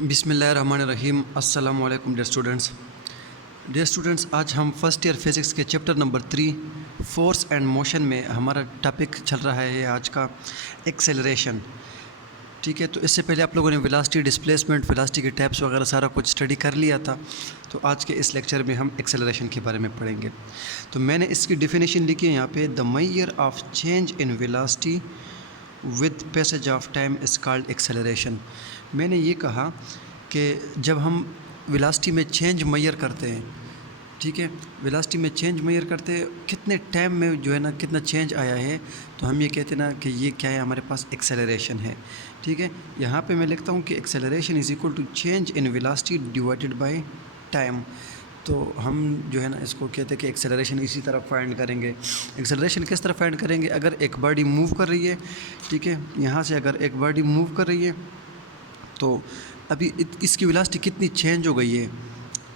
बिस्मिल्लाहिर्रहमानिर्रहीम। अस्सलाम वालेकुम डियर स्टूडेंट्स, आज हम फर्स्ट ईयर फिज़िक्स के chapter number 3 force and motion में हमारा टॉपिक चल रहा है आज का एक्सेलरेशन। ठीक है, तो इससे पहले आप लोगों ने वेलोसिटी, डिस्प्लेसमेंट, वेलोसिटी के टाइप्स वगैरह सारा कुछ स्टडी कर लिया था। तो आज के इस लेक्चर में हम एक्सेलरेशन के बारे में पढ़ेंगे। तो मैंने इसकी डेफिनेशन लिखी है यहाँ पे, the measure of change in velocity with passage of time is called acceleration. मैंने ये कहा कि जब हम वेलोसिटी में चेंज मेजर करते हैं, ठीक है, वेलोसिटी में चेंज मेजर करते हैं कितने टाइम में जो है ना कितना चेंज आया है, तो हम ये कहते हैं ना कि ये क्या है, हमारे पास एक्सेलरेशन है। ठीक है, यहाँ पे मैं लिखता हूँ कि acceleration is equal to change in velocity divided by time. तो हम जो है ना इसको कहते हैं कि एक्सेलरेशन इसी तरह फाइंड करेंगे। एक्सेलरेशन किस तरह फाइंड करेंगे? अगर एक बॉडी मूव कर रही है, ठीक है, यहाँ से अगर एक बॉडी मूव कर रही है तो अभी इसकी वेलोसिटी कितनी चेंज हो गई है,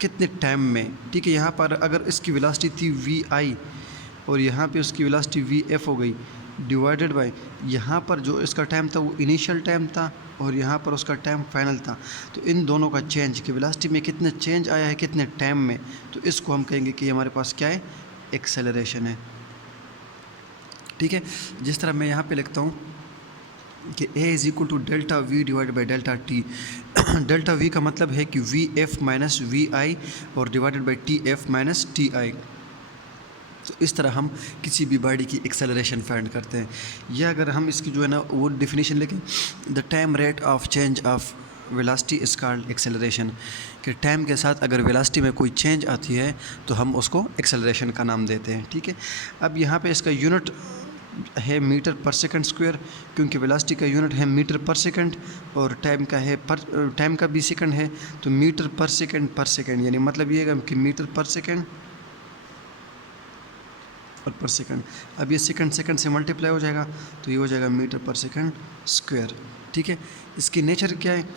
कितने टाइम में। ठीक है, यहाँ पर अगर इसकी वेलोसिटी थी वी आई और यहाँ पे उसकी वेलोसिटी वी एफ हो गई, डिवाइडेड बाय यहाँ पर जो इसका टाइम था वो इनिशियल टाइम था और यहाँ पर उसका टाइम फाइनल था। तो इन दोनों का चेंज कि वेलोसिटी में कितने चेंज आया है कितने टाइम में, तो इसको हम कहेंगे कि हमारे पास क्या है, एक्सेलरेशन है। ठीक है, जिस तरह मैं यहाँ पे लिखता हूँ कि a is equal to delta v divide by delta t. Delta v का मतलब है कि v f minus v i और divided by t f minus t i. तो इस तरह हम किसी भी बॉडी की एक्सेलरेशन फाइंड करते हैं। या अगर हम इसकी जो है ना वो डिफिनीशन लिखें, the time rate of change of velocity is called acceleration, कि टाइम के साथ अगर वेलोसिटी में कोई चेंज आती है तो हम उसको एक्सेलरेशन का नाम देते हैं। ठीक है, अब यहाँ पे इसका यूनिट है मीटर पर सेकंड स्क्वायर, क्योंकि वेलोसिटी का यूनिट है मीटर पर सेकंड और टाइम का है टाइम का भी सेकंड है, तो मीटर पर सेकंड यानी मतलब ये है कि मीटर पर सेकंड और पर सेकंड। अब ये सेकंड से मल्टीप्लाई हो जाएगा तो ये हो जाएगा मीटर पर सेकंड स्क्वायर। ठीक है, इसकी नेचर क्या है?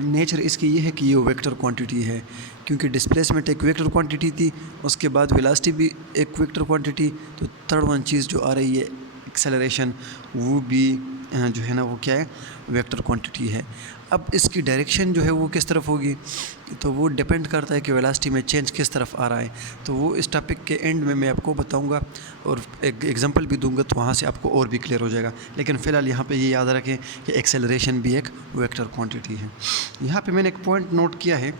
नेचर इसकी ये है कि ये वेक्टर क्वांटिटी है, क्योंकि डिस्प्लेसमेंट एक वेक्टर क्वांटिटी थी, उसके बाद वेलोसिटी भी एक वेक्टर क्वांटिटी, तो थर्ड वन चीज़ जो आ रही है एक्सेलरेशन, वो भी जो है ना वो क्या है, वेक्टर क्वांटिटी है। अब इसकी डायरेक्शन जो है वो किस तरफ होगी, तो वो डिपेंड करता है कि वेलोसिटी में चेंज किस तरफ आ रहा है। तो वो इस टॉपिक के एंड में मैं आपको बताऊंगा और एक एग्जांपल भी दूंगा, तो वहाँ से आपको और भी क्लियर हो जाएगा। लेकिन फ़िलहाल यहाँ पे ये याद रखें कि एक्सेलरेशन भी एक वेक्टर क्वांटिटी है। यहाँ पे मैंने एक पॉइंट नोट किया है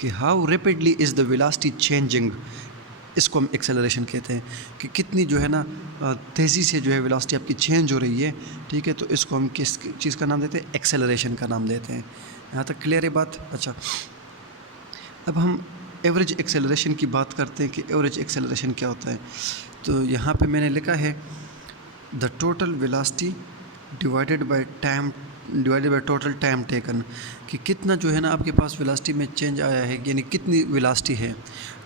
कि how rapidly is the velocity changing, इसको हम एक्सेलरेशन कहते हैं कि कितनी जो है ना तेज़ी से जो है वेलोसिटी आपकी चेंज हो रही है। ठीक है, तो इसको हम किस चीज़ का नाम देते हैं, एक्सेलरेशन का नाम देते हैं। यहाँ तक क्लियर है बात? अच्छा, अब हम एवरेज एक्सेलरेशन की बात करते हैं कि एवरेज एक्सेलरेशन क्या होता है। तो यहाँ पे मैंने लिखा है the total velocity divided by time divided by total time taken, कि कितना जो है ना आपके पास वेलोसिटी में चेंज आया है, यानी कितनी वेलोसिटी है,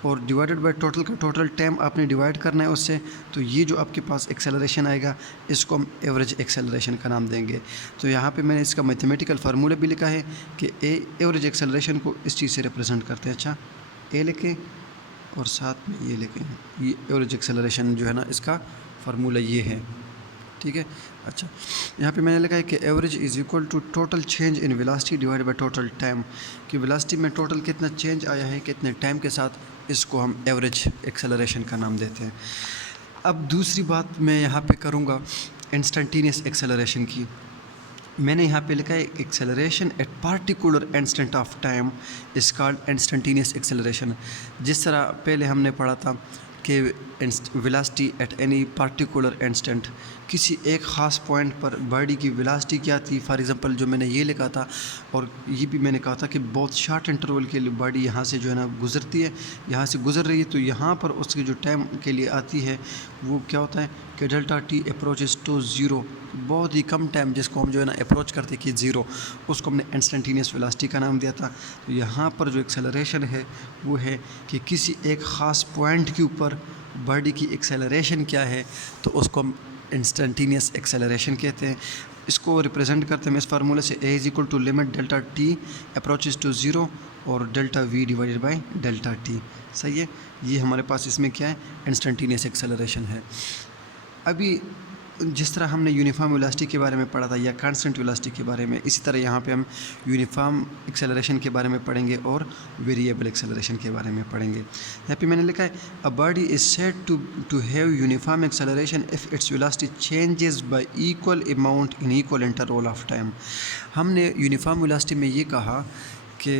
और डिवाइडेड बाय टोटल का टोटल टाइम आपने डिवाइड करना है उससे, तो ये जो आपके पास एक्सेलरेशन आएगा इसको हम एवरेज एक्सेलरेशन का नाम देंगे। तो यहाँ पे मैंने इसका मैथमेटिकल फार्मूला भी लिखा है कि एवरेज एक्सेलरेशन को इस चीज़ से रिप्रेजेंट करते हैं। अच्छा, ए लिखें और साथ में ये लिखें, ये एवरेज एक्सेलरेशन जो है ना इसका फार्मूला ये है। ठीक है, अच्छा, यहाँ पे मैंने लिखा है कि average is equal to total change in velocity divided by total time, कि वेलोसिटी में टोटल कितना चेंज आया है कितने टाइम के साथ, इसको हम एवरेज एक्सेलरेशन का नाम देते हैं। अब दूसरी बात मैं यहाँ पे करूँगा इंस्टेंटेनियस एक्सेलरेशन की। मैंने यहाँ पे लिखा है acceleration at particular instant of time is called instantaneous acceleration. जिस तरह पहले हमने पढ़ा था कि velocity at any particular instant, किसी एक ख़ास पॉइंट पर बॉडी की वेलोसिटी क्या थी। फॉर एग्जांपल जो मैंने ये लिखा था, और ये भी मैंने कहा था कि बहुत शॉर्ट इंटरवल के लिए बॉडी यहाँ से जो है ना गुज़रती है, यहाँ से गुज़र रही है, तो यहाँ पर उसकी जो टाइम के लिए आती है वो क्या होता है कि delta T approaches to zero, बहुत ही कम टाइम जिसको हम जो है ना अप्रोच करते कि ज़ीरो, उसको हमने इंस्टेंटेनियस वेलोसिटी का नाम दिया था। तो यहाँ पर जो एक्सेलरेशन है वो है कि किसी एक ख़ास पॉइंट के ऊपर बॉडी की एक्सेलरेशन क्या है, तो उसको हम इंस्टेंटेनियस एक्सेलरेशन कहते हैं। इसको रिप्रेजेंट करते हैं इस फार्मूले से, A is equal to limit delta T approaches to zero और delta V divided by delta T. सही है, ये हमारे पास इसमें क्या है, इंस्टेंटेनियस एक्सेलरेशन है। अभी जिस तरह हमने यूनिफॉर्म वेलोसिटी के बारे में पढ़ा था या कांस्टेंट वेलोसिटी के बारे में, इसी तरह यहाँ पे हम यूनिफॉर्म एक्सेलरेशन के बारे में पढ़ेंगे और वेरिएबल एक्सेलरेशन के बारे में पढ़ेंगे। यहाँ पे मैंने लिखा है a body is said to have uniform acceleration if its velocity changes by equal amount in equal interval of time. हमने यूनिफॉर्म वेलोसिटी में ये कहा कि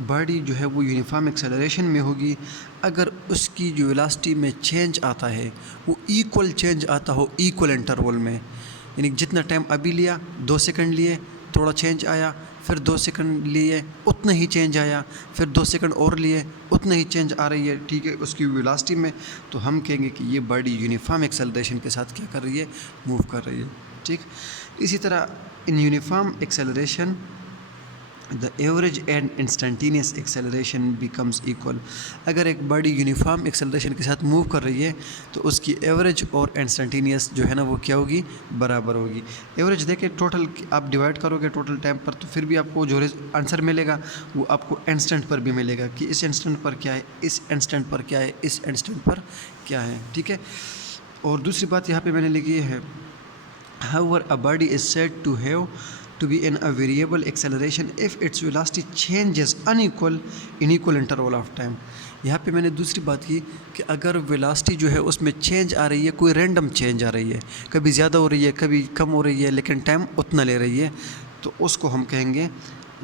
बॉडी जो है वो यूनिफॉर्म एक्सेलरेशन में होगी अगर उसकी जो वेलोसिटी में चेंज आता है वो इक्वल चेंज आता हो इक्वल इंटरवल में, यानी जितना टाइम अभी लिया 2 सेकंड लिए थोड़ा चेंज आया, फिर 2 सेकंड लिए उतना ही चेंज आया, फिर 2 सेकंड और लिए उतना ही चेंज आ रही है, ठीक है, उसकी वेलोसिटी में, तो हम कहेंगे कि ये बॉडी यूनिफॉर्म एक्सेलरेशन के साथ क्या कर रही है, मूव कर रही है। ठीक, इसी तरह in uniform acceleration the average and instantaneous acceleration becomes equal. अगर एक बॉडी यूनिफॉर्म एक्सेलरेशन के साथ मूव कर रही है तो उसकी एवरेज और इंस्टेंटेनियस जो है ना वो क्या होगी, बराबर होगी। एवरेज देखे टोटल आप डिवाइड करोगे टोटल टाइम पर तो फिर भी आपको जो आंसर मिलेगा वो आपको इंस्टेंट पर भी मिलेगा कि इस इंस्टेंट पर क्या है, इस इंस्टेंट पर क्या है, इस इंस्टेंट पर क्या है। ठीक है, और दूसरी बात यहाँ पे मैंने लिखी है however a body is said to have to be in a variable acceleration if its velocity changes unequal in equal interval of time। यहाँ पे मैंने दूसरी बात की कि अगर वेलोसिटी जो है उसमें चेंज आ रही है, कोई रैंडम चेंज आ रही है, कभी ज़्यादा हो रही है कभी कम हो रही है लेकिन टाइम उतना ले रही है, तो उसको हम कहेंगे,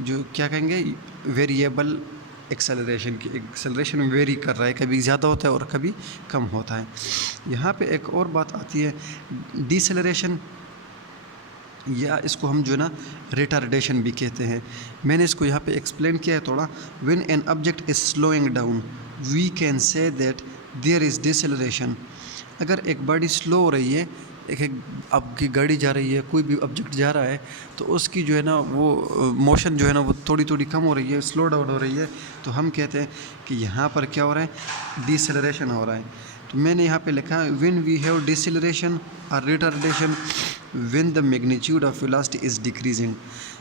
जो क्या कहेंगे, वेरिएबल एक्सेलरेशन की। एक्सेलरेशन वेरी कर रहा है, कभी ज़्यादा होता है और कभी कम होता है। यहाँ पे एक और बात आती है डिसेलरेशन, या इसको हम जो है ना रिटार्डेशन भी कहते हैं। मैंने इसको यहाँ पे एक्सप्लेन किया है थोड़ा। When an object is slowing down we can say that there is deceleration. अगर एक बॉडी स्लो हो रही है, एक आपकी गाड़ी जा रही है, कोई भी ऑब्जेक्ट जा रहा है, तो उसकी जो है ना वो मोशन जो है ना वो थोड़ी थोड़ी कम हो रही है, स्लो डाउन हो रही है, तो हम कहते हैं कि यहाँ पर क्या हो रहा है, डिसेलरेशन हो रहा है। तो मैंने यहाँ पे लिखा है व्हेन वी हैव डिसेलरेशन और retardation when the magnitude of velocity is decreasing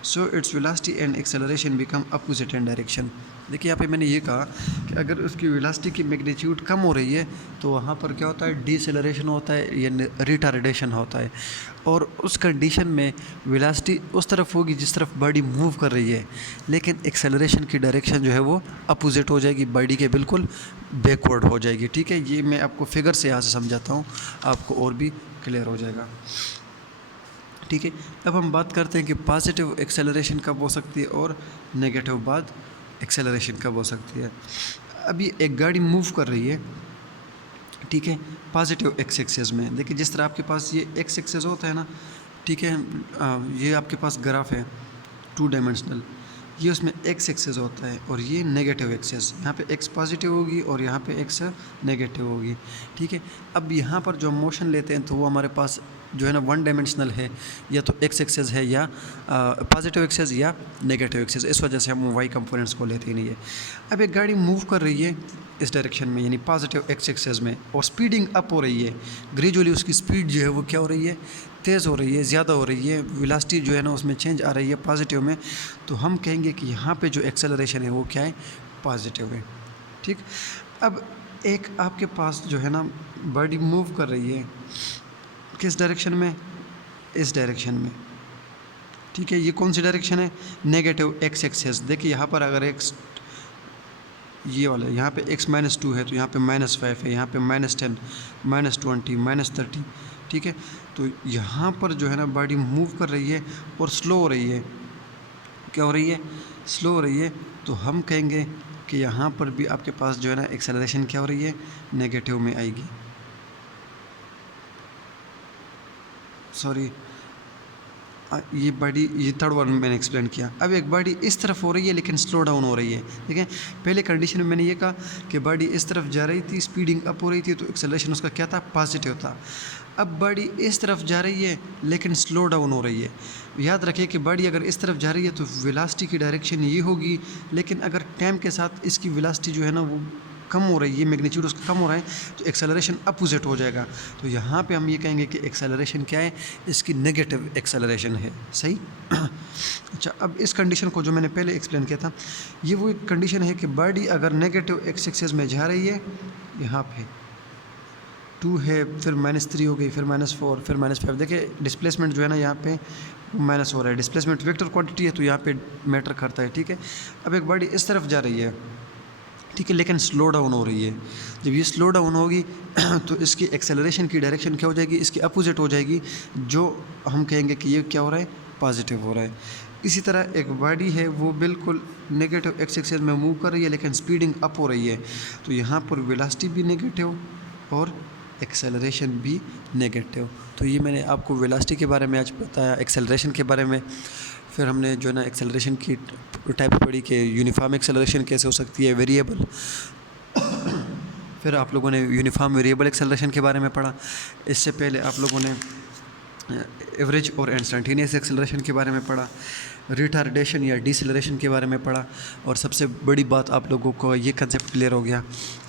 so its velocity and acceleration become opposite in direction। देखिए यहाँ पे मैंने ये कहा कि अगर उसकी वेलोसिटी की मैग्नीट्यूड कम हो रही है तो वहाँ पर क्या होता है, डिसेलरेशन होता है या रिटार्डेशन होता है, और उस कंडीशन में वेलोसिटी उस तरफ होगी जिस तरफ बॉडी मूव कर रही है, लेकिन एक्सेलरेशन की डायरेक्शन जो है वो अपोजिट हो जाएगी, बॉडी के बिल्कुल बैकवर्ड हो जाएगी। ठीक है, ये मैं आपको फिगर से यहाँ से समझाता हूँ, आपको और भी क्लियर हो जाएगा। ठीक है, अब हम बात करते हैं कि पॉजिटिव एक्सेलरेशन कब हो सकती है और नेगेटिव बाद एक्सेलरेशन कब हो सकती है। अभी एक गाड़ी मूव कर रही है, ठीक है, पॉजिटिव एक्स एक्सेस में। देखिए जिस तरह आपके पास ये एक्स एक्सेस होता है ना, ठीक है, ये आपके पास ग्राफ है 2 डायमेंशनल, ये उसमें एक्स एक्सेस होता है और ये नेगेटिव एक्सेस, यहाँ पे एक्स पॉजिटिव होगी और यहाँ पे एक्स नेगेटिव होगी। ठीक है, अब यहाँ पर जो मोशन लेते हैं तो वो हमारे पास जो है ना 1 डायमेंशनल है, या तो एक्स एक्सेस है या पॉजिटिव एक्सेस या नेगेटिव एक्सेस, इस वजह से हम वाई कंपोनेंट्स को लेते ही नहीं है। अब एक गाड़ी मूव कर रही है इस डायरेक्शन में यानी पॉजिटिव एक्स एक्सेस में, और स्पीडिंग अप हो रही है, ग्रेजुअली उसकी स्पीड जो है वो क्या हो रही है, तेज़ हो रही है, ज़्यादा हो रही है, वेलोसिटी जो है ना उसमें चेंज आ रही है पॉजिटिव में, तो हम कहेंगे कि यहाँ पे जो एक्सेलरेशन है वो क्या है, पॉजिटिव है। ठीक, अब एक आपके पास जो है ना बॉडी मूव कर रही है किस डायरेक्शन में, इस डायरेक्शन में। ठीक है, ये कौन सी डायरेक्शन है, नेगेटिव एक्स एक्सेस। देखिए यहाँ पर अगर एक्स ये वाला, यहाँ पे x -2 है तो यहाँ पे -5 है, यहाँ पे -10, -20, -30। ठीक है, तो यहाँ पर जो है ना बॉडी मूव कर रही है और स्लो हो रही है, क्या हो रही है, स्लो हो रही है, तो हम कहेंगे कि यहाँ पर भी आपके पास जो है ना एक्सेलरेशन क्या हो रही है, नेगेटिव में आएगी। सॉरी, ये बॉडी, ये थर्ड वन मैंने एक्सप्लेन किया। अब एक बॉडी इस तरफ हो रही है लेकिन स्लो डाउन हो रही है। ठीक है, पहले कंडीशन में मैंने ये कहा कि बॉडी इस तरफ जा रही थी, स्पीडिंग अप हो रही थी, तो एक्सेलरेशन उसका क्या था, पॉजिटिव था। अब बॉडी इस तरफ जा रही है लेकिन स्लो डाउन हो रही है। याद रखिए कि बॉडी अगर इस तरफ जा रही है तो वेलोसिटी की डायरेक्शन ये होगी, लेकिन अगर टाइम के साथ इसकी वेलोसिटी जो है ना वो कम हो रही है, मैग्नीट्यूड उसका कम हो रहा है, तो एक्सेलरेशन अपोजिट हो जाएगा। तो यहाँ पे हम ये कहेंगे कि एक्सेलरेशन क्या है, इसकी नेगेटिव एक्सेलरेशन है। सही। अच्छा, अब इस कंडीशन को जो मैंने पहले एक्सप्लेन किया था, ये वो एक कंडीशन है कि बॉडी अगर नेगेटिव एक्स एक्सेस में जा रही है यहाँ पे, 2 है, फिर -3 हो गई, फिर -4, फिर -5। देखिए डिस्प्लेसमेंट जो है ना यहाँ पे माइनस हो रहा है। डिस्प्लेसमेंट वेक्टर क्वांटिटी है तो यहाँ पे मैटर करता है, ठीक है। अब एक बॉडी इस तरफ जा रही है, ठीक है, लेकिन स्लो डाउन हो रही है। जब ये स्लो डाउन होगी तो इसकी एक्सेलरेशन की डायरेक्शन क्या हो जाएगी, इसकी अपोजिट हो जाएगी, जो हम कहेंगे कि ये क्या हो रहा है, पॉजिटिव हो रहा है। इसी तरह एक बॉडी है वो बिल्कुल नेगेटिव एक्स एक्सिस में मूव कर रही है लेकिन स्पीडिंग अप हो रही है, तो यहाँ पर वेलोसिटी भी नेगेटिव और एक्सेलरेशन भी नेगेटिव। तो ये मैंने आपको वेलोसिटी के बारे में आज बताया, एक्सेलरेशन के बारे में। फिर हमने जो है ना एक्सेलरेशन की टाइप पढ़ी कि यूनिफॉर्म एक्सेलरेशन कैसे हो सकती है, वेरिएबल। फिर आप लोगों ने यूनिफॉर्म वेरिएबल एक्सेलरेशन के बारे में पढ़ा। इससे पहले आप लोगों ने एवरेज और इंस्टेंटेनियस एक्सेलरेशन के बारे में पढ़ा, रिटार्डेशन या डिसेलरेशन के बारे में पढ़ा। और सबसे बड़ी बात आप लोगों को ये कंसेप्ट क्लियर हो गया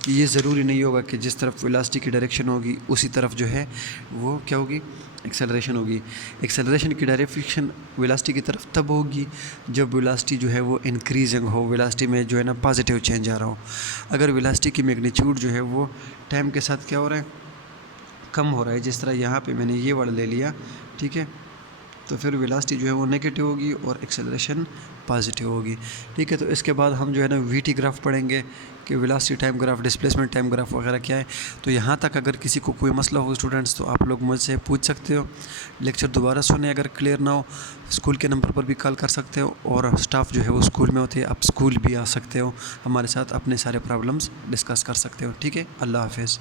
कि ये ज़रूरी नहीं होगा कि जिस तरफ वेलोसिटी की डायरेक्शन होगी उसी तरफ जो है वो क्या होगी, एक्सेलरेशन होगी। एक्सेलरेशन की डायरेक्शन वेलोसिटी की तरफ तब होगी जब वेलोसिटी जो है वो इंक्रीजिंग हो, वेलोसिटी में जो है ना पॉजिटिव चेंज आ रहा हो। अगर वेलोसिटी की मैग्नीट्यूड जो है वो टाइम के साथ क्या हो रहा है, कम हो रहा है, जिस तरह यहाँ पे मैंने ये वर्ड ले लिया, ठीक है, तो फिर वेलोसिटी जो है वो नेगेटिव होगी और एक्सेलरेशन पॉजिटिव होगी, ठीक है। तो इसके बाद हम जो है ना वीटी ग्राफ पढ़ेंगे कि velocity time graph, displacement time graph वगैरह क्या है। तो यहाँ तक अगर किसी को कोई मसला हो स्टूडेंट्स तो आप लोग मुझसे पूछ सकते हो। लेक्चर दोबारा सुने, अगर क्लियर ना हो स्कूल के नंबर पर भी कॉल कर सकते हो, और स्टाफ जो है वो स्कूल में होते हैं, आप स्कूल भी आ सकते हो, हमारे साथ अपने सारे प्रॉब्लम्स डिस्कस कर सकते हो, ठीक है। अल्लाह हाफिज़।